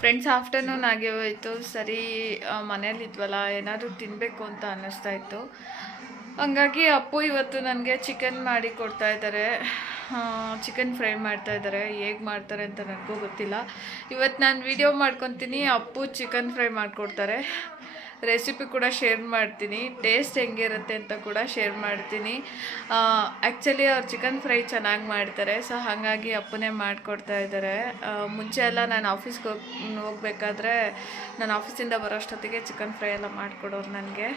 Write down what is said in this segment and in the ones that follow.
Friends afternoon ಆಗಿ ಹೋಯಿತು. ಸರಿ ಮನೇಲಿದ್ವಲ್ಲ ಏನಾದರೂ ತಿನ್ನಬೇಕು ಅಂತ ಅನ್ನಿಸ್ತಾ ಇತ್ತು. ಹಂಗಾಗಿ ಅಪ್ಪು ಇವತ್ತು ನನಗೆ ಚಿಕನ್ ಮಾಡಿ ಕೊಡ್ತಾ ಇದ್ದಾರೆ. ಚಿಕನ್ ಫ್ರೈ ಮಾಡ್ತಾ ಇದ್ದಾರೆ. ಹೇಗೆ ಮಾಡ್ತಾರೆ ಅಂತ ನನಗೂ ಗೊತ್ತಿಲ್ಲ. ಇವತ್ತು ನಾನು ವಿಡಿಯೋ ಮಾಡ್ಕೊತೀನಿ. ಅಪ್ಪು ಚಿಕನ್ ಫ್ರೈ ಮಾಡಿಕೊಡ್ತಾರೆ. ರೆಸಿಪಿ ಕೂಡ ಶೇರ್ ಮಾಡ್ತೀನಿ. ಟೇಸ್ಟ್ ಹೆಂಗಿರುತ್ತೆ ಅಂತ ಕೂಡ ಶೇರ್ ಮಾಡ್ತೀನಿ. ಆ್ಯಕ್ಚುಲಿ ಅವ್ರು ಚಿಕನ್ ಫ್ರೈ ಚೆನ್ನಾಗಿ ಮಾಡ್ತಾರೆ. ಸೊ ಹಾಗಾಗಿ ಅಪ್ಪನೇ ಮಾಡಿಕೊಡ್ತಾ ಇದ್ದಾರೆ ಮುಂಚೆ ಎಲ್ಲ ನಾನು ಆಫೀಸ್ಗೆ ಹೋಗಿ ಹೋಗ್ಬೇಕಾದ್ರೆ ನಾನು ಆಫೀಸಿಂದ ಬರೋಷ್ಟೊತ್ತಿಗೆ ಚಿಕನ್ ಫ್ರೈ ಎಲ್ಲ ಮಾಡಿಕೊಡೋರು ನನಗೆ.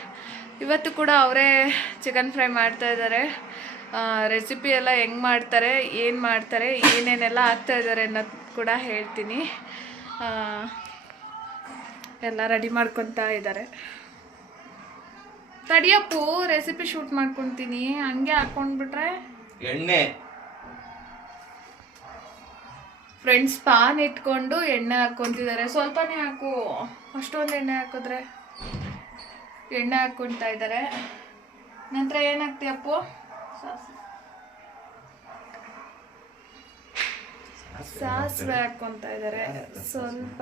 ಇವತ್ತು ಕೂಡ ಅವರೇ ಚಿಕನ್ ಫ್ರೈ ಮಾಡ್ತಾ ಇದ್ದಾರೆ ರೆಸಿಪಿ ಎಲ್ಲ ಹೆಂಗೆ ಮಾಡ್ತಾರೆ, ಏನು ಮಾಡ್ತಾರೆ, ಏನೇನೆಲ್ಲ ಹಾಕ್ತಾ ಇದ್ದಾರೆ ಅನ್ನೋದು ಕೂಡ ಹೇಳ್ತೀನಿ. ಎಲ್ಲ ರೆಡಿ ಮಾಡ್ಕೊತಾ ಇದ್ದಾರೆ ತಡಿಯಪ್ಪು ರೆಸಿಪಿ ಶೂಟ್ ಮಾಡ್ಕೊತೀನಿ. ಹಂಗೆ ಹಾಕೊಂಡ್ಬಿಟ್ರೆ? ಎಣ್ಣೆ. ಫ್ರೆಂಡ್ಸ್ ಪಾನ್ ಇಟ್ಕೊಂಡು ಎಣ್ಣೆ ಹಾಕೊಂತಿದ್ದಾರೆ ಸ್ವಲ್ಪನೇ ಹಾಕು. ಅಷ್ಟೊಂದು ಎಣ್ಣೆ ಹಾಕಿದ್ರೆ ಎಣ್ಣೆ ಹಾಕೊಂತ ಇದ್ದಾರೆ ನಂತರ ಏನಾಗ್ತೀಯಪ್ಪು ಹಾಕ್ತೀಯಪ್ಪು? ಸಾಸಿವೆ. ಹಾಕ್ಕೊಂತ ಇದ್ದಾರೆ ಸ್ವಲ್ಪ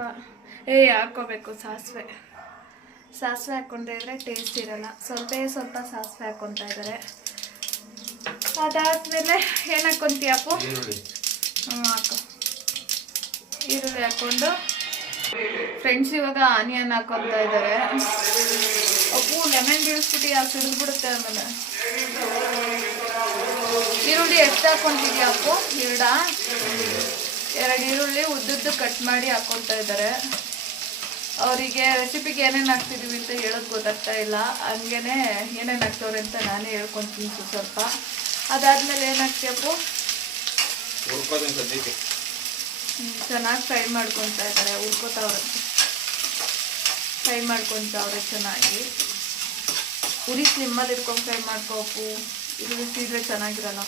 ಏ ಹಾಕೋಬೇಕು ಸಾಸಿವೆ. ಸಾಸಿವೆ ಹಾಕೊಂಡ್ರೆ ಇದ್ರೆ ಟೇಸ್ಟ್ ಇರಲ್ಲ. ಸ್ವಲ್ಪ ಸ್ವಲ್ಪ ಸಾಸಿವೆ ಹಾಕೊತಾ ಇದ್ದಾರೆ ಅದಾದ್ಮೇಲೆ ಏನು ಹಾಕ್ಕೊಂತೀಯಪ್ಪು ಅಪ್ಪು? ಹ್ಞೂ ಹಾಕು. ಈರುಳ್ಳಿ ಹಾಕ್ಕೊಂಡು ಫ್ರೆಂಡ್ಸ್ ಇವಾಗ ಆನಿಯನ್ ಹಾಕೊತಾ ಇದ್ದಾರೆ ಅಪ್ಪು ಲೆಮನ್ ಬೀಳಿಸ್ಬಿಟ್ಟು ಯಾವ ಸಿಡಿದ್ಬಿಡುತ್ತೆ ಆಮೇಲೆ? ಈರುಳ್ಳಿ ಎಷ್ಟು ಹಾಕೊಂತಿದ್ಯಾ ಅಪ್ಪು? ಎರಡ ಎರಡು ಈರುಳ್ಳಿ ಉದ್ದುದ್ದು ಕಟ್ ಮಾಡಿ ಹಾಕ್ಕೊಳ್ತಾ ಇದ್ದಾರೆ ಅವರಿಗೆ ರೆಸಿಪಿಗೆ ಏನೇನು ಹಾಕ್ತಿದ್ದೀವಿ ಅಂತ ಹೇಳೋದು ಗೊತ್ತಾಗ್ತಾ ಇಲ್ಲ. ಹಂಗೇನೆ ಏನೇನು ಹಾಕ್ತವ್ರೆ ಅಂತ ನಾನೇ ಹೇಳ್ಕೊಂತೀನಿ ಸ್ವಲ್ಪ. ಅದಾದಮೇಲೆ ಏನು ಹಾಕ್ತೀಯಪ್ಪು ಚೆನ್ನಾಗಿ ಫ್ರೈ ಮಾಡ್ಕೊತಾ ಇದ್ದಾರೆ. ಹುರ್ಕೋತಾವ್ರೆ. ಫ್ರೈ ಮಾಡ್ಕೊತಾವ್ರೆ ಚೆನ್ನಾಗಿ. ಉರಿ ಸ್ಲಿಮ್ಮಲ್ಲಿ ಇಟ್ಕೊಂಡು ಫ್ರೈ ಮಾಡ್ಕೋಪು ಇದು ಸೀದ್ರೆ ಚೆನ್ನಾಗಿರಲ್ಲ.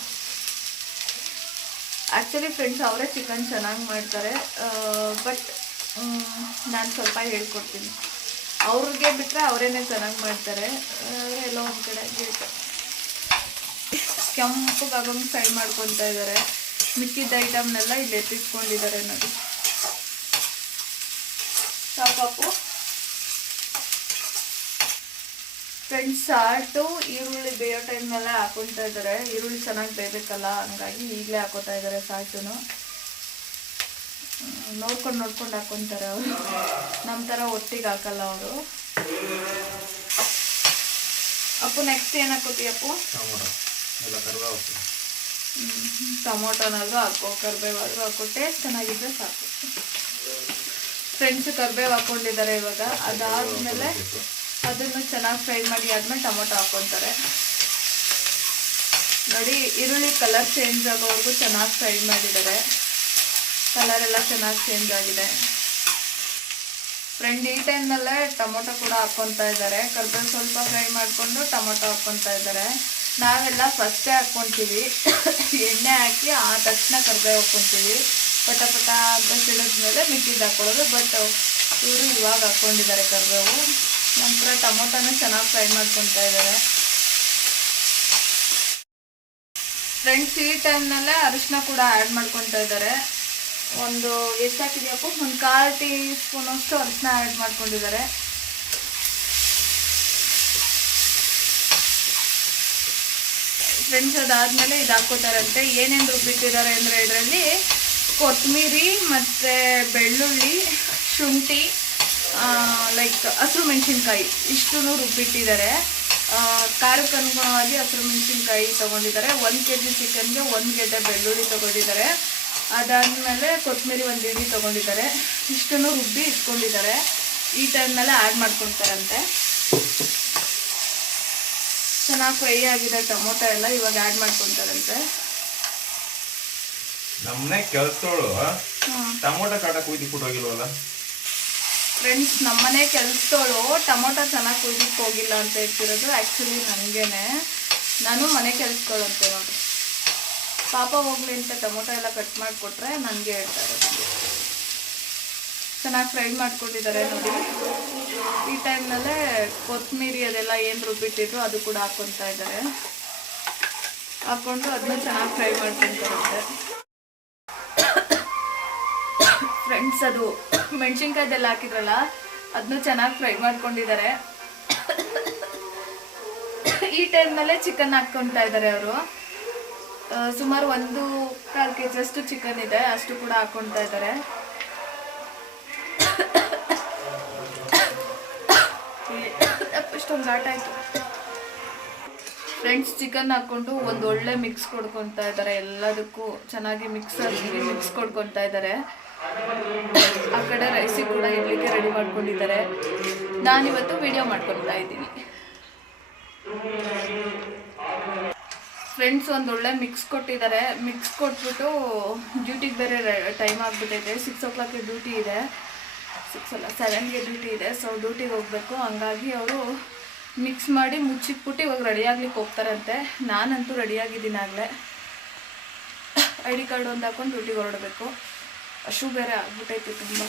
ಆ್ಯಕ್ಚುಲಿ ಫ್ರೆಂಡ್ಸ್ ಅವರೇ ಚಿಕನ್ ಚೆನ್ನಾಗಿ ಮಾಡ್ತಾರೆ. ಬಟ್ ನಾನು ಸ್ವಲ್ಪ ಹೇಳ್ಕೊಡ್ತೀನಿ. ಅವ್ರಿಗೆ ಬಿಟ್ಟರೆ ಅವರೇನೆ ಚೆನ್ನಾಗಿ ಮಾಡ್ತಾರೆ. ಎಲ್ಲ ಒಂದು ಕಡೆ ಗೇಟ್ ಕೆಂಪಗಾಗಂಗೆ ಫ್ರೈ ಮಾಡ್ಕೊತಾ ಇದ್ದಾರೆ ಮಿಕ್ಕಿದ್ದ ಐಟಮ್ನೆಲ್ಲ ಇಲ್ಲಿ ಎತ್ತಿಟ್ಕೊಂಡಿದ್ದಾರೆ ನೋಡಿ. ಸಾಕಪ್ಪು. ಫ್ರೆಂಡ್ಸ್, ಸಾಲ್ಟು, ಈರುಳ್ಳಿ ಬೇಯೋ ಟೈಮ್ನೆಲ್ಲ ಹಾಕೊತಾ ಇದ್ದಾರೆ ಈರುಳ್ಳಿ ಚೆನ್ನಾಗಿ ಬೇಯಬೇಕಲ್ಲ, ಹಂಗಾಗಿ ಈಗಲೇ ಹಾಕೋತಾ ಇದ್ದಾರೆ ಸಾಲ್ಟುನು. ನೋಡ್ಕೊಂಡು ನೋಡ್ಕೊಂಡು ಹಾಕೊತಾರೆ ಅವರು. ನಮ್ಮ ಥರ ಒಟ್ಟಿಗೆ ಹಾಕಲ್ಲ ಅವರು. ಅಪ್ಪು ನೆಕ್ಸ್ಟ್ ಏನು ಹಾಕೋತಿ ಅಪ್ಪು? ಟೊಮೊಟೊನಾದ್ರೂ ಹಾಕೋ ಕರ್ಬೇವಾದ್ರೂ ಹಾಕೋ. ಟೇಸ್ಟ್ ಚೆನ್ನಾಗಿದ್ರೆ ಸಾಕು. ಫ್ರೆಂಡ್ಸ್ ಕರ್ಬೇವು ಹಾಕೊಂಡಿದ್ದಾರೆ ಇವಾಗ. ಅದಾದ್ಮೇಲೆ ಅದನ್ನು ಚೆನ್ನಾಗಿ ಫ್ರೈ ಮಾಡಿ ಆದಮೇಲೆ ಟೊಮೊಟೊ ಹಾಕೊತಾರೆ. ನೋಡಿ ಈರುಳ್ಳಿ ಕಲರ್ ಚೇಂಜ್ ಆಗೋವರೆಗೂ ಚೆನ್ನಾಗಿ ಫ್ರೈ ಮಾಡಿದ್ದಾರೆ. ಕಲರ್ ಎಲ್ಲ ಚೆನ್ನಾಗಿ ಚೇಂಜ್ ಆಗಿದೆ. ಫ್ರೆಂಡ್ ಈ ಟೈಮ್ನಲ್ಲೇ ಟೊಮೊಟೊ ಕೂಡ ಹಾಕ್ಕೊತಾ ಇದ್ದಾರೆ. ಕರ್ಬೇವು ಸ್ವಲ್ಪ ಫ್ರೈ ಮಾಡಿಕೊಂಡು ಟೊಮೊಟೊ ಹಾಕ್ಕೊತಾ ಇದ್ದಾರೆ. ನಾವೆಲ್ಲ ಫಸ್ಟೇ ಹಾಕ್ಕೊತೀವಿ. ಎಣ್ಣೆ ಹಾಕಿ ಆ ತಕ್ಷಣ ಕರ್ಬೇವು ಹಾಕ್ಕೊತೀವಿ. ಪಟ ಪಟ ಅಂತ ಸಿಡಿದ್ಮೇಲೆ ಮಿಕ್ಕಿದ್ದು ಹಾಕ್ಕೊಳ್ಳೋದು ಬಟ್ ಇವರು ಇವಾಗ ಹಾಕ್ಕೊಂಡಿದ್ದಾರೆ ಕರ್ಬೇವು. ನಂತರ ಟೊಮೊಟೊನೂ ಚೆನ್ನಾಗಿ ಫ್ರೈ ಮಾಡ್ಕೊತಾ ಇದ್ದಾರೆ. ಫ್ರೆಂಡ್ಸ್ ಈ ಟೈಮ್ನಲ್ಲೇ ಅರಿಶಿನ ಕೂಡ ಆ್ಯಡ್ ಮಾಡ್ಕೊತಾ ಇದ್ದಾರೆ. ಒಂದು ಎಷ್ಟು ಒಂದು ಕಾಲು ಟೀ ಸ್ಪೂನ್ ಅಷ್ಟು ಅರಿಶಿನ ಆ್ಯಡ್ ಮಾಡ್ಕೊಂಡಿದ್ದಾರೆ. ಫ್ರೆಂಡ್ಸ್ ಅದಾದಮೇಲೆ ಇದು ಹಾಕೋತಾರಂತೆ. ಏನೇನು ರುಬ್ಬಿಟ್ಟಿದ್ದಾರೆ ಅಂದರೆ ಇದರಲ್ಲಿ ಕೊತ್ತಂಬರಿ ಮತ್ತು ಬೆಳ್ಳುಳ್ಳಿ, ಶುಂಠಿ ಲೈಕ್ ಹಸಿರು ಮೆಣಸಿನ್ಕಾಯಿ ಇಷ್ಟು ರುಬ್ಬಿಟ್ಟಿದ್ದಾರೆ ಖಾರಕ್ಕೆ ಅನುಗುಣವಾಗಿ ಹಸಿರು ಮೆಣಸಿನ್ಕಾಯಿ ತೊಗೊಂಡಿದ್ದಾರೆ. ಒಂದು ಕೆ ಜಿ ಚಿಕನ್ಗೆ ಒಂದು ಗೆಡ್ಡೆ ಬೆಳ್ಳುಳ್ಳಿ ತೊಗೊಂಡಿದ್ದಾರೆ. ಅದಾದಮೇಲೆ ಕೊತ್ತಂಬರಿ ಒಂದು ಇಡೀ ತೊಗೊಂಡಿದ್ದಾರೆ. ಇಷ್ಟನ್ನು ರುಬ್ಬಿ ಇಟ್ಕೊಂಡಿದ್ದಾರೆ. ಈ ಟೈಮ್ನಲ್ಲೇ ಆ್ಯಡ್ ಮಾಡ್ಕೊಳ್ತಾರಂತೆ ಚೆನ್ನಾಗಿ ಫ್ರೈ ಆಗಿದೆ ಟೊಮೊಟೊ ಎಲ್ಲ ಇವಾಗ ಆ್ಯಡ್ ಮಾಡ್ಕೊಳ್ತಾರಂತೆ ನಮ್ಮನೆ ಕೆಲ್ಸದವಳು ಹ್ಞೂ ಟೊಮೊಟೊ ಕಾಟ ಕುಯ್ದು ಫ್ರೆಂಡ್ಸ್ ನಮ್ಮನೆ ಕೆಲಸದವಳು ಟೊಮೊಟೊ ಚೆನ್ನಾಗಿ ಕುಯ್ದಿಟ್ಟು ಹೋಗಿಲ್ಲ ಅಂತ ಹೇಳ್ತಿರೋದು. ಆ್ಯಕ್ಚುಲಿ ನನಗೇನೆ ನಾನು ಮನೆ ಕೆಲಸದವಳು ಅಂತ ನೋಡಿ. ಪಾಪ ಹೋಗ್ಲಿ ಅಂತ ಟೊಮೊಟೊ ಎಲ್ಲ ಕಟ್ ಮಾಡಿಕೊಟ್ರೆ ನನಗೆ ಹೇಳ್ತಾರೆ. ಚೆನ್ನಾಗಿ ಫ್ರೈ ಮಾಡ್ಕೊಟ್ಟಿದ್ದಾರೆ ನೋಡಿ. ಈ ಟೈಮ್ನಲ್ಲೇ ಕೊತ್ತಂಬರಿ ಅದೆಲ್ಲ ಏನು ರುಬ್ಬಿಟ್ಟಿದ್ರು ಅದು ಕೂಡ ಹಾಕ್ಕೊತಾ ಇದ್ದಾರೆ. ಹಾಕ್ಕೊಂಡು ಅದನ್ನ ಚೆನ್ನಾಗಿ ಫ್ರೈ ಮಾಡ್ಕೊತಾರಂತೆ ಫ್ರೆಂಡ್ಸ್ ಅದು ಮೆಣಸಿನ್ಕಾಯ್ದೆಲ್ಲ ಹಾಕಿದ್ರಲ್ಲ ಅದನ್ನ ಚೆನ್ನಾಗಿ ಫ್ರೈ ಮಾಡ್ಕೊಂಡಿದ್ದಾರೆ. ಈ ಟೈಮ್ನಲ್ಲೇ ಚಿಕನ್ ಹಾಕ್ಕೊತಾ ಇದ್ದಾರೆ ಅವರು. ಸುಮಾರು ಒಂದು ಕಾಲು ಕೆ ಜಿಯಷ್ಟು ಚಿಕನ್ ಇದೆ, ಅಷ್ಟು ಕೂಡ ಹಾಕ್ಕೊಳ್ತಾ ಇದ್ದಾರೆ. ಇಷ್ಟೊಂದು ಆಟ ಆಯಿತು. ಫ್ರೆಂಡ್ಸ್ ಚಿಕನ್ ಹಾಕ್ಕೊಂಡು ಒಂದು ಒಳ್ಳೆ ಮಿಕ್ಸ್ ಕೊಡ್ಕೊತಾ ಇದ್ದಾರೆ ಎಲ್ಲದಕ್ಕೂ. ಚೆನ್ನಾಗಿ ಮಿಕ್ಸ್ ಆಗಿ ಮಿಕ್ಸ್ ಕೊಡ್ಕೊತಾ ಇದ್ದಾರೆ. ಆ ಕಡೆ ರೈಸಿಗೆ ಕೂಡ ಇಡ್ಲಿಕ್ಕೆ ರೆಡಿ ಮಾಡ್ಕೊಂಡಿದ್ದಾರೆ. ನಾನಿವತ್ತು ವಿಡಿಯೋ ಮಾಡ್ಕೊಳ್ತಾ ಇದ್ದೀನಿ. ಫ್ರೆಂಡ್ಸ್ ಒಂದು ಒಳ್ಳೆ ಮಿಕ್ಸ್ ಕೊಟ್ಟಿದ್ದಾರೆ ಮಿಕ್ಸ್ ಕೊಟ್ಬಿಟ್ಟು ಡ್ಯೂಟಿಗೆ ಬೇರೆ ಟೈಮ್ ಆಗಿಬಿಟ್ಟೈತೆ ಸಿಕ್ಸ್ ಓ ಕ್ಲಾಕ್ಗೆ ಡ್ಯೂಟಿ ಇದೆ. ಸಿಕ್ಸ್ ಅಲ್ಲ ಸೆವೆನ್ಗೆ ಡ್ಯೂಟಿ ಇದೆ. ಸೊ ಡ್ಯೂಟಿಗೆ ಹೋಗಬೇಕು. ಹಂಗಾಗಿ ಅವರು ಮಿಕ್ಸ್ ಮಾಡಿ ಮುಚ್ಚಿಟ್ಬಿಟ್ಟು ಇವಾಗ ರೆಡಿ ಆಗ್ಲಿಕ್ಕೆ ಹೋಗ್ತಾರಂತೆ. ನಾನಂತೂ ರೆಡಿಯಾಗಿದ್ದೀನಿ ಆಗಲೇ. ಐ ಡಿ ಕಾರ್ಡ್ ಒಂದು ಹಾಕೊಂಡು ಡ್ಯೂಟಿಗೆ ಹೊರಡಬೇಕು. ಅಶು ಬೇರೆ ಆಗ್ಬಿಟ್ಟೈತೆ ತುಂಬ.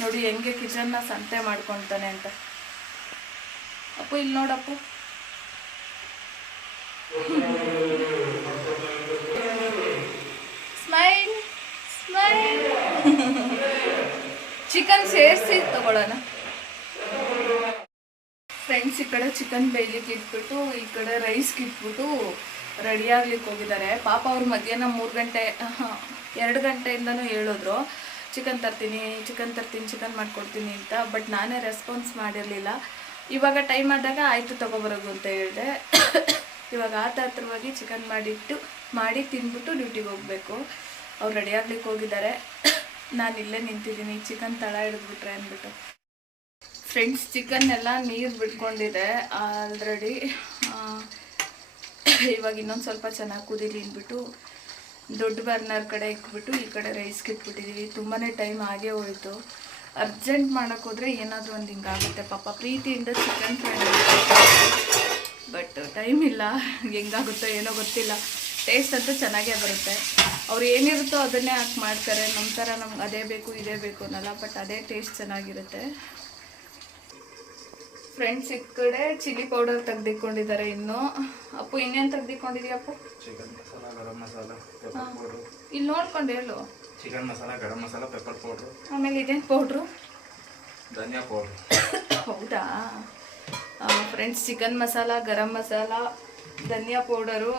ನೋಡಿ, ಹೆಂಗೆ ಕಿಚನ್ನ ಸಂತೆ ಮಾಡ್ಕೊತಾನೆ ಅಂತ. ಅಪ್ಪು ಇಲ್ಲಿ ನೋಡಪ್ಪು. ಸೇರಿಸಿ ತಗೊಳ್ಳೋಣ. ಫ್ರೆಂಡ್ಸ್ ಈ ಕಡೆ ಚಿಕನ್ ಬೇಯ್ಲಿಕ್ಕೆ ಇಟ್ಬಿಟ್ಟು, ಈ ಕಡೆ ರೈಸ್ಗೆ ಇಟ್ಬಿಟ್ಟು ರೆಡಿ ಆಗ್ಲಿಕ್ಕೆ ಹೋಗಿದ್ದಾರೆ. ಪಾಪ ಅವ್ರು ಮಧ್ಯಾಹ್ನ ಮೂರು ಗಂಟೆ ಎರಡು ಗಂಟೆಯಿಂದನೂ ಹೇಳಿದ್ರು ಚಿಕನ್ ತರ್ತೀನಿ ಚಿಕನ್ ತರ್ತೀನಿ ಚಿಕನ್ ಮಾಡ್ಕೊಡ್ತೀನಿ ಅಂತ. ಬಟ್ ನಾನೇ ರೆಸ್ಪಾನ್ಸ್ ಮಾಡಿರಲಿಲ್ಲ. ಇವಾಗ ಟೈಮ್ ಆದಾಗ ಆಯಿತು ತಗೊಬರೋದು ಅಂತ ಹೇಳಿದೆ. ಇವಾಗ ಆತ ಹತ್ರವಾಗಿ ಚಿಕನ್ ಮಾಡಿಟ್ಟು, ಮಾಡಿ ತಿಂದ್ಬಿಟ್ಟು ಡ್ಯೂಟಿಗೆ ಹೋಗಬೇಕು. ಅವ್ರು ರೆಡಿ ಆಗ್ಲಿಕ್ಕೆ ಹೋಗಿದ್ದಾರೆ. ನಾನು ಇಲ್ಲೇ ನಿಂತಿದ್ದೀನಿ, ಚಿಕನ್ ತಳ ಹಿಡಿದ್ಬಿಟ್ರೆ ಅಂದ್ಬಿಟ್ಟು. ಫ್ರೆಂಡ್ಸ್ ಚಿಕನ್ ಎಲ್ಲ ನೀರು ಬಿಟ್ಕೊಂಡಿದೆ ಆಲ್ರೆಡಿ ಇವಾಗ ಇನ್ನೊಂದು ಸ್ವಲ್ಪ ಚೆನ್ನಾಗಿ ಕುದೀಲಿ ಅಂದ್ಬಿಟ್ಟು, ದೊಡ್ಡ ಬರ್ನರ್ ಕಡೆ ಇಟ್ಬಿಟ್ಟು ಈ ಕಡೆ ರೈಸ್ಗೆ ಇಟ್ಬಿಟ್ಟಿದ್ದೀವಿ ತುಂಬಾ ಟೈಮ್ ಆಗೇ ಹೋಯಿತು. ಅರ್ಜೆಂಟ್ ಮಾಡೋಕ್ಕೆ ಹೋದರೆ ಏನಾದರೂ ಒಂದು ಹಿಂಗಾಗುತ್ತೆ ಪಾಪ ಪ್ರೀತಿಯಿಂದ ಚಿಕನ್ ಫ್ರೈ ಬಟ್ ಟೈಮ್ ಇಲ್ಲ. ಹೆಂಗಾಗುತ್ತೋ ಏನೋ ಗೊತ್ತಿಲ್ಲ. ಟೇಸ್ಟ್ ಅಂತೂ ಚೆನ್ನಾಗೇ ಬರುತ್ತೆ. ಅವ್ರು ಏನಿರುತ್ತೋ ಅದನ್ನೇ ಹಾಕಿ ಮಾಡ್ತಾರೆ. ನಮ್ಮ ಥರ ನಮ್ಗೆ ಅದೇ ಬೇಕು ಇದೇ ಬೇಕು ಅನ್ನಲ್ಲ ಬಟ್ ಅದೇ ಟೇಸ್ಟ್ ಚೆನ್ನಾಗಿರುತ್ತೆ. ಫ್ರೆಂಡ್ಸ್ ಈ ಕಡೆ ಚಿಲ್ಲಿ ಪೌಡರ್ ತೆಗ್ದಿಕೊಂಡಿದ್ದಾರೆ ಇನ್ನು. ಅಪ್ಪು ಇನ್ನೇನು ತೆಗ್ದಿಕೊಂಡಿದ್ಯಾ ಅಪ್ಪು? ಇಲ್ಲಿ ನೋಡ್ಕೊಂಡು ಹೇಳು. Chicken masala garam masala pepper powder ಆಮೇಲೆ ಇದೇನು ಪೌಡ್ರು ಧನಿಯಾ ಪೌಡ್ರು ಹೌದಾ? ಫ್ರೆಂಡ್ಸ್ ಚಿಕನ್ ಮಸಾಲ ಗರಂ ಮಸಾಲ ಧನಿಯಾ ಪೌಡರು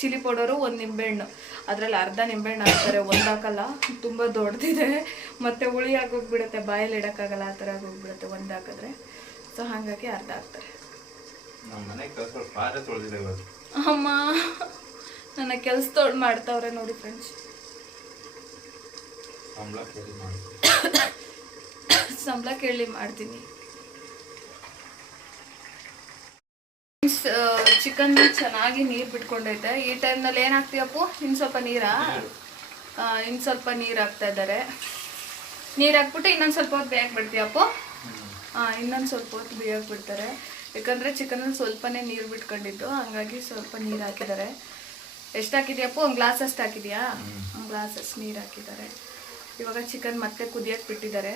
ಚಿಲ್ಲಿ ಪೌಡರು ಒಂದು ನಿಂಬೆಹಣ್ಣು. ಅದರಲ್ಲಿ ಅರ್ಧ ನಿಂಬೆಹಣ್ಣು ಹಾಕ್ತಾರೆ ಒಂದು ಹಾಕಲ್ಲ ತುಂಬ ದೊಡ್ಡದಿದೆ. ಮತ್ತು ಹುಳಿ ಆಗೋಗ್ಬಿಡುತ್ತೆ ಬಾಯಲ್ಲಿ ಇಡೋಕ್ಕಾಗಲ್ಲ ಆ ಥರ ಆಗೋಗ್ಬಿಡುತ್ತೆ ಒಂದು ಹಾಕಿದ್ರೆ. ಸೊ ಹಾಗಾಗಿ ಅರ್ಧ ಹಾಕ್ತಾರೆ. ಅಮ್ಮ ನನ್ನ ಕೆಲಸ ಕೆಲಸದೊಳು ಮಾಡ್ತಾವ್ರೆ ನೋಡಿ ಫ್ರೆಂಡ್ಸ್ ಸಂಬಳ ಕೇಳಿ ಮಾಡ್ತೀನಿ. ಚಿಕನ್ ಚೆನ್ನಾಗಿ ನೀರು ಬಿಟ್ಕೊಂಡೈತೆ. ಈ ಟೈಮ್ನಲ್ಲಿ ಏನು ಹಾಕ್ತೀಯಪ್ಪು ಇನ್ನು ಸ್ವಲ್ಪ ನೀರಾ? ಇನ್ನು ಸ್ವಲ್ಪ ನೀರು ಹಾಕ್ತಾ ಇದ್ದಾರೆ. ನೀರು ಹಾಕ್ಬಿಟ್ಟು ಇನ್ನೊಂದು ಸ್ವಲ್ಪ ಹೊತ್ತು ಬೇಯಕ್ಕೆ ಬಿಡ್ತೀಯಪ್ಪು ಹಾಂ ಇನ್ನೊಂದು ಸ್ವಲ್ಪ ಹೊತ್ತು ಬೇಯಕ್ಕೆ ಬಿಡ್ತಾರೆ. ಯಾಕಂದರೆ ಚಿಕನಲ್ಲಿ ಸ್ವಲ್ಪನೇ ನೀರು ಬಿಟ್ಕೊಂಡಿದ್ದು. ಹಂಗಾಗಿ ಸ್ವಲ್ಪ ನೀರು ಹಾಕಿದ್ದಾರೆ. ಎಷ್ಟು ಹಾಕಿದ್ಯಪ್ಪು ಒಂದು ಗ್ಲಾಸ್ ಅಷ್ಟು ಹಾಕಿದ್ಯಾ? ಒಂದು ಗ್ಲಾಸ್ ಅಷ್ಟು ನೀರು ಹಾಕಿದ್ದಾರೆ. ಇವಾಗ ಚಿಕನ್ ಮತ್ತೆ ಕುದಿಯಕ್ಕೆ ಬಿಟ್ಟಿದ್ದಾರೆ.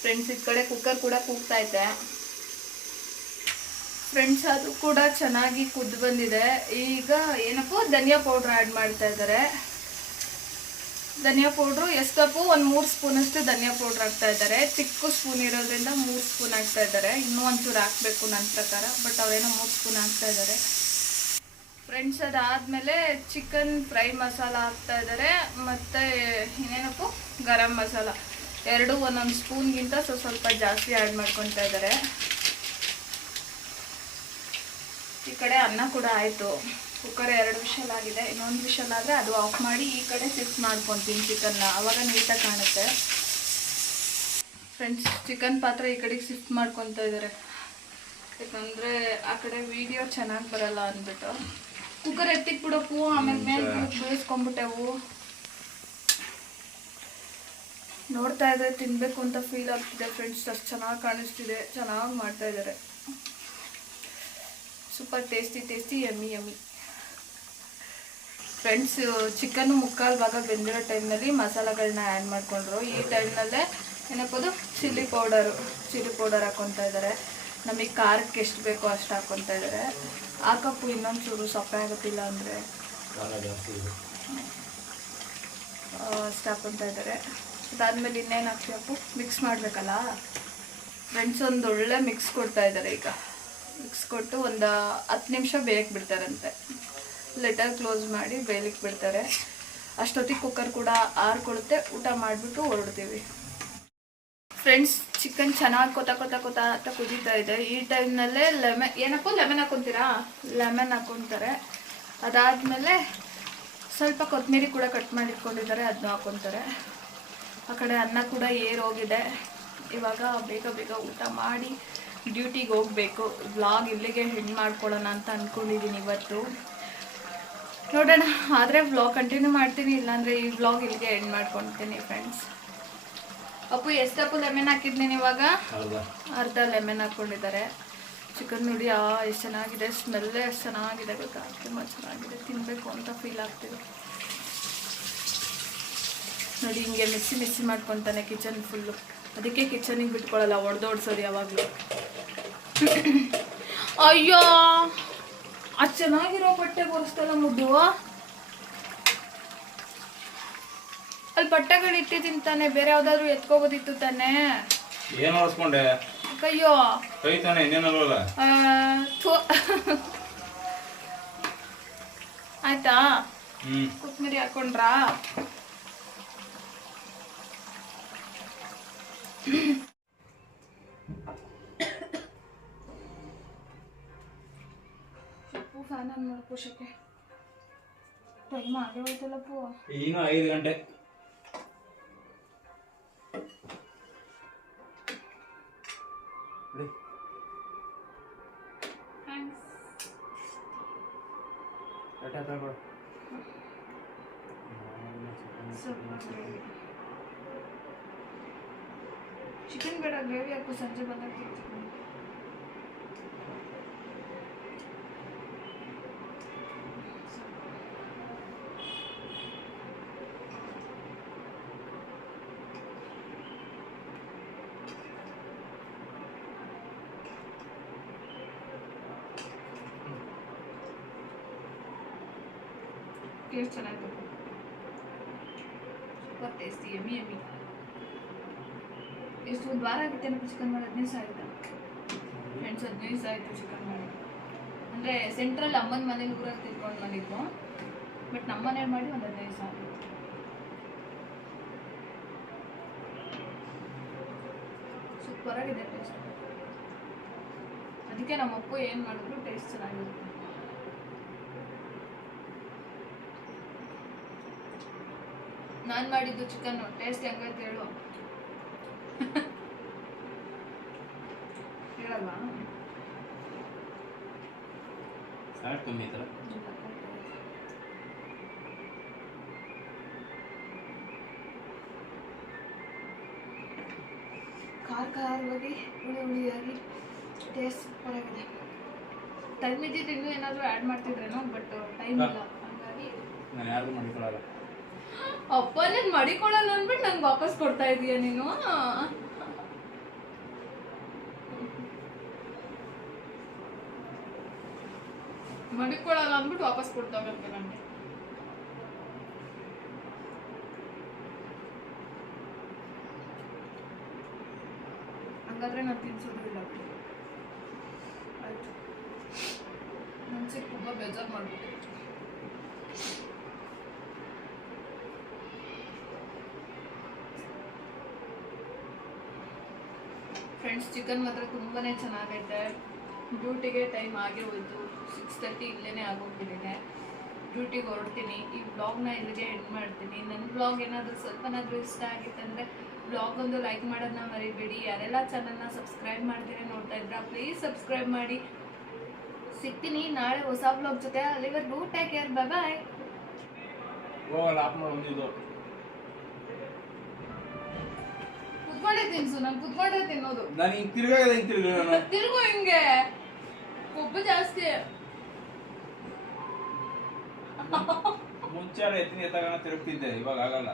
ಫ್ರೆಂಡ್ಸ್ ಈ ಕಡೆ ಕುಕ್ಕರ್ ಕೂಡ ಕೂಗ್ತಾ ಐತೆ ಫ್ರೆಂಡ್ಸ್ ಅದು ಕೂಡ ಚೆನ್ನಾಗಿ ಕುದ್ದು ಬಂದಿದೆ. ಈಗ ಏನಪ್ಪೋ, ಧನಿಯಾ ಪೌಡ್ರ್ ಆ್ಯಡ್ ಮಾಡ್ತಾ ಇದ್ದಾರೆ ಧನಿಯಾ ಪೌಡ್ರು ಎಷ್ಟಪ್ಪು ಒಂದು ಮೂರು ಸ್ಪೂನಷ್ಟು ಧನಿಯಾ ಪೌಡ್ರ್ ಹಾಕ್ತಾ ಇದ್ದಾರೆ ಚಿಕ್ಕ ಸ್ಪೂನ್ ಇರೋದ್ರಿಂದ ಮೂರು ಸ್ಪೂನ್ ಹಾಕ್ತಾ ಇದ್ದಾರೆ ಇನ್ನೂ ಒಂಚೂರು ಹಾಕಬೇಕು ನನ್ನ ಪ್ರಕಾರ ಬಟ್ ಅವರೇನೋ ಮೂರು ಸ್ಪೂನ್ ಹಾಕ್ತಾ ಇದ್ದಾರೆ ಫ್ರೆಂಡ್ಸ್ ಅದಾದಮೇಲೆ ಚಿಕನ್ ಫ್ರೈ ಮಸಾಲ ಹಾಕ್ತಾ ಇದ್ದಾರೆ ಮತ್ತು ಇನ್ನೇನಪ್ಪು? ಗರಂ ಮಸಾಲ. ಎರಡು ಒಂದೊಂದು ಸ್ಪೂನ್ಗಿಂತ ಸ್ವಲ್ಪ ಸ್ವಲ್ಪ ಜಾಸ್ತಿ ಆ್ಯಡ್ ಮಾಡ್ಕೊತಾ ಇದ್ದಾರೆ ಈ ಕಡೆ ಅನ್ನ ಕೂಡ ಆಯಿತು. ಕುಕ್ಕರ್ ಎರಡು ವಿಷಲ್ ಆಗಿದೆ ಇನ್ನೊಂದು ವಿಷಲ್ ಆದರೆ ಅದು ಆಫ್ ಮಾಡಿ ಈ ಕಡೆ ಶಿಫ್ಟ್ ಮಾಡ್ಕೊತೀನಿ ಚಿಕನ್ನ ಅವಾಗ ನೀಟಾಗಿ ಕಾಣುತ್ತೆ. ಫ್ರೆಂಡ್ಸ್ ಚಿಕನ್ ಪಾತ್ರೆ ಈ ಕಡೆಗೆ ಶಿಫ್ಟ್ ಮಾಡ್ಕೊತಾ ಇದ್ದಾರೆ ಯಾಕಂದರೆ ಆ ಕಡೆ ವಿಡಿಯೋ ಚೆನ್ನಾಗಿ ಬರಲ್ಲ ಅಂದ್ಬಿಟ್ಟು. ಕುಕ್ಕರ್ ಎತ್ತಿಕ್ ಬಿಡಪ್ಪು ಆಮೇಲೆ ಮೇಲೆ ಬೇಯಿಸ್ಕೊಂಡ್ಬಿಟ್ಟೆವು ನೋಡ್ತಾ ಇದ್ರೆ ತಿನ್ನಬೇಕು ಅಂತ ಫೀಲ್ ಆಗ್ತಿದೆ ಫ್ರೆಂಡ್ಸ್ ಅಷ್ಟು ಚೆನ್ನಾಗಿ ಕಾಣಿಸ್ತಿದೆ. ಚೆನ್ನಾಗಿ ಮಾಡ್ತಾ ಇದ್ದಾರೆ super tasty tasty yummy yummy friends chicken ಮುಕ್ಕಾಲು ಭಾಗ ಬೆಂದಿರೋ ಟೈಮ್ನಲ್ಲಿ ಮಸಾಲೆಗಳನ್ನ ಆ್ಯಡ್ ಮಾಡಿಕೊಂಡ್ರು. ಈ ಟೈಮ್ನಲ್ಲೇ ಏನಪ್ಪೋದು ಚಿಲ್ಲಿ ಪೌಡರು ಚಿಲ್ಲಿ ಪೌಡರ್ ಹಾಕೊತಾ ಇದ್ದಾರೆ ನಮಗೆ ಖಾರಕ್ಕೆ ಎಷ್ಟು ಬೇಕೋ ಅಷ್ಟು ಹಾಕ್ಕೊತಾ ಇದ್ದಾರೆ ಹಾಕಪ್ಪು ಇನ್ನೊಂದು ಚೂರು ಸೊಪ್ಪೆ ಆಗುತ್ತಿಲ್ಲ ಅಂದರೆ? ಅಷ್ಟು ಹಾಕೊತಾ ಹಾಕ್ಕೊತಾ ಇದ್ದಾರೆ ಅದಾದಮೇಲೆ ಇನ್ನೇನು ಹಾಕ್ತೀವಪ್ಪು ಮಿಕ್ಸ್ ಮಾಡಬೇಕಲ್ಲ? ಫ್ರೆಂಡ್ಸ್ ಒಂದು ಒಳ್ಳೆ ಮಿಕ್ಸ್ ಕೊಡ್ತಾ ಇದ್ದಾರೆ ಈಗ. ಮಿಕ್ಸ್ ಕೊಟ್ಟು ಒಂದು ಹತ್ತು ನಿಮಿಷ ಬೇಯಕ್ಕೆ ಬಿಡ್ತಾರಂತೆ. ಲೆಟರ್ ಕ್ಲೋಸ್ ಮಾಡಿ ಬೇಯಲಿಕ್ಕೆ ಬಿಡ್ತಾರೆ. ಅಷ್ಟೊತ್ತಿಗೆ ಕುಕ್ಕರ್ ಕೂಡ ಆರ್ಕೊಳುತ್ತೆ ಊಟ ಮಾಡಿಬಿಟ್ಟು ಹೊರಡ್ತೀವಿ. ಫ್ರೆಂಡ್ಸ್ ಚಿಕನ್ ಚೆನ್ನಾಗಿ ಕೊತ ಕೊತ ಕೊತ ಅಂತ ಕುದೀತಾ ಇದೆ. ಈ ಟೈಮ್ನಲ್ಲೇ ಲೆಮನ್ ಏನಕ್ಕೂ ಲೆಮನ್ ಹಾಕೊತೀರಾ? ಲೆಮನ್ ಹಾಕೊತಾರೆ. ಅದಾದಮೇಲೆ ಸ್ವಲ್ಪ ಕೊತ್ತಂಬರಿ ಕೂಡ ಕಟ್ ಮಾಡಿ ಇಟ್ಕೊಂಡಿದ್ದಾರೆ ಅದನ್ನ ಹಾಕೊತಾರೆ. ಆ ಕಡೆ ಅನ್ನ ಕೂಡ ಏರೋಗಿದೆ. ಇವಾಗ ಬೇಗ ಬೇಗ ಊಟ ಮಾಡಿ ಡ್ಯೂಟಿಗೆ ಹೋಗಬೇಕು ವ್ಲಾಗ್ ಇಲ್ಲಿಗೆ ಹೆಣ್ ಮಾಡ್ಕೊಳ್ಳೋಣ ಅಂತ ಅಂದ್ಕೊಂಡಿದ್ದೀನಿ ಇವತ್ತು. ನೋಡೋಣ ಆದರೆ ವ್ಲಾಗ್ ಕಂಟಿನ್ಯೂ ಮಾಡ್ತೀನಿ ಇಲ್ಲಾಂದರೆ ಈ ವ್ಲಾಗ್ ಇಲ್ಲಿಗೆ ಎಂಡ್ ಮಾಡ್ಕೊತೀನಿ ಫ್ರೆಂಡ್ಸ್ ಅಪ್ಪು ಎಷ್ಟಪ್ಪು ಲೆಮೆನ್ ಹಾಕಿದ್ನೇನು ಇವಾಗ ಅರ್ಧ. ಲೆಮೆನ್ ಹಾಕ್ಕೊಂಡಿದ್ದಾರೆ. ಚಿಕನ್ ನೋಡಿ ಆ ಎಷ್ಟು ಚೆನ್ನಾಗಿದೆ ಸ್ಮೆಲ್ಲೇ ಎಷ್ಟು ಚೆನ್ನಾಗಿದೆ ಗೊತ್ತಾ? ತುಂಬ ಚೆನ್ನಾಗಿದೆ ತಿನ್ನಬೇಕು ಅಂತ ಫೀಲ್ ಆಗ್ತಿದೆ. ನೋಡಿ ಹಿಂಗೆ ಮಿಸ್ಸಿ ಮಿಸ್ಸಿ ಮಾಡ್ಕೊತಾನೆ ಕಿಚನ್ ಫುಲ್ಲು ಅದಕ್ಕೆ ಕಿಚನಿಗೆ ಬಿಟ್ಕೊಳ್ಳಲ್ಲ ಒಡೆದೋಡ್ಸೋದು ಯಾವಾಗಲೂ. ಅಯ್ಯೋ. ಅದು ಚೆನ್ನಾಗಿರೋ ಬಟ್ಟೆ ಕೊಡಿಸ್ತಲ್ಲ ಮುದ್ದು ಅಲ್ಲಿ ಬಟ್ಟೆಗಳು ಇಟ್ಟಿದ್ದೀನಿ ತಾನೆ ಬೇರೆ ಯಾವ್ದಾದ್ರು ಎತ್ಕೋಬೋದಿತ್ತು ತಾನೆ. ಏನು ಅಯ್ಯೋ ಕೈ ತಾನೆ ಇನ್ನೇನಲ್ವಲ್ಲ ಆ, ಆಯ್ತಾ? ಕೊತ್ತಂಬರಿ ಹಾಕೊಂಡ್ರಾ? ಶಕೆ ಟೈಮ್ ಆಗೇ ಹೋಯ್ತಲ್ಲಪ್ಪು ಈಗ ಐದು ಗಂಟೆ. ಚಿಕನ್ ಬೇಡ ಗ್ರೇವಿ ಹಾಕು ಸಂಜೆ ಬಂದಾಗ ತಿಂತೀನಿ. ಟೇಸ್ಟ್ ಚೆನ್ನಾಗಿರುತ್ತೆ ಸೂಪರ್ ಟೇಸ್ಟಿ ಎಮ್ಮಿ ಎಮ್ಮಿ ಎಷ್ಟು ಒಂದು ವಾರ ಆಗುತ್ತೆ ನಮ್ಮ ಚಿಕನ್ ಮಾಡಿ ಹದಿನೈದು ದಿವಸ ಆಯ್ತಾ ಫ್ರೆಂಡ್ಸ್ ಹದಿನೈದು ದಿವಸ ಆಯಿತು ಚಿಕನ್ ಮಾಡಿ ಅಂದರೆ ಸೆಂಟ್ರಲ್ ಅಮ್ಮನ ಮನೇಲಿ ಊರಲ್ಲಿ ತಿಳ್ಕೊಂಡು ಬಂದಿದ್ದು ಬಟ್ ನಮ್ಮ ಮನೇಲಿ ಮಾಡಿ ಒಂದು ಹದಿನೈದು ದಿವಸ ಸೂಪರಾಗಿದೆ ಟೇಸ್ಟ್ ಅದಕ್ಕೆ ನಮ್ಮ ಅಪ್ಪು ಏನು ಮಾಡಿದ್ರು ಟೇಸ್ಟ್ ಚೆನ್ನಾಗಿರುತ್ತೆ ನಾನು ಮಾಡಿದ್ದು ಚಿಕನ್ ಟೇಸ್ಟ್ ಹೆಂಗೈತೆ ಹೇಳು. ಹೇಳಲ್ವಾ? ಕಾರ್ ಕಮ್ಮಿ ಐತಲ್ಲ ಖಾರ ಖಾರವಾಗಿ ಹುಳಿ ಹುಳಿಯಾಗಿ ಟೇಸ್ಟ್ ಸೂಪರ್ ಆಗಿದೆ ಟೈಮ್ ಇದ್ದಿದ್ದು ಇನ್ನೂ ಏನಾದರೂ ಆ್ಯಡ್ ಮಾಡ್ತಿದ್ರೇನೋ ಬಟ್ ಟೈಮ್ ಇಲ್ಲ. ಹಾಗಾಗಿ ನಾನು ಯಾರಿಗೂ ಮಾಡಿಕೊಡಲ್ಲ. ಅಪ್ಪ ನಾನು ಮಡಿಕೊಳ್ಳಲ್ಲ ಅಂದ್ಬಿಟ್ಟು ನಂಗೆ ವಾಪಸ್ ಕೊಡ್ತಾ ಇದೀಯ ನೀನು? ಮಡಿಕೊಳ್ಳಲ್ಲ ಅಂದ್ಬಿಟ್ಟು ವಾಪಸ್ ಕೊಡ್ತಾವಂತೆ ನನಗೆ ಹಂಗಾದ್ರೆ ನಾನು ತಿನ್ಸೋದು ಇಲ್ಲ ಆಯ್ತು. ಮನ್ಸಿಗೆ ತುಂಬ ಬೇಜಾರು ಮಾಡ್ಬಿಟ್ಟೆ. ಫ್ರೆಂಡ್ಸ್ ಚಿಕನ್ ಮಾತ್ರ ತುಂಬಾ ಚೆನ್ನಾಗೈತೆ. ಡ್ಯೂಟಿಗೆ ಟೈಮ್ ಆಗೇ ಹೋಯ್ತು ಸಿಕ್ಸ್ ತರ್ಟಿ ಇಲ್ಲೇ ಆಗೋಗ್ಬಿಟ್ಟಿದೆ. ಡ್ಯೂಟಿಗೆ ಹೊರಡ್ತೀನಿ. ಈ ಬ್ಲಾಗ್ನ ಇಲ್ಲಿಗೆ ಎಂಡ್ ಮಾಡ್ತೀನಿ. ನನ್ನ ಬ್ಲಾಗ್ ಏನಾದರೂ ಸ್ವಲ್ಪನಾದರೂ ಇಷ್ಟ ಆಗಿತ್ತಂದರೆ ಬ್ಲಾಗ್ ಒಂದು ಲೈಕ್ ಮಾಡೋದನ್ನ ಮರಿಬೇಡಿ. ಯಾರೆಲ್ಲ ಚಾನಲ್ನ ಸಬ್ಸ್ಕ್ರೈಬ್ ಮಾಡ್ತೀನಿ ನೋಡ್ತಾ ಇದ್ರೆ ಪ್ಲೀಸ್ ಸಬ್ಸ್ಕ್ರೈಬ್ ಮಾಡಿ. ಸಿಗ್ತೀನಿ ನಾಳೆ ಹೊಸ ಬ್ಲಾಗ್ ಜೊತೆ. ಅಲ್ಲಿವರೆಗೂ ಟೇಕ್ ಕೇರ್ ಬಾಯ್ ಹೋಗಲ್ಲ ಕುತ್ಕೊಂಡೇ ತಿನ್ಸು ನಾನು ಕುತ್ಕೊಂಡೇ ತಿನ್ನೋದು. ನಾನು ಹಿಂಗ್ ತಿರ್ಗಾಗದ ಹಿಂಗ್ ತಿರ್ಗಿ ನಾನು. ತಿರುಗು ಹಿಂಗೆ. ಕೊಬ್ಬು ಜಾಸ್ತಿ. ಮುಂಚೆ ಎತ್ತಿನ ಎತ್ತಾಗ ತಿರುಗ್ತಿದ್ದೆ ಇವಾಗ ಆಗಲ್ಲ.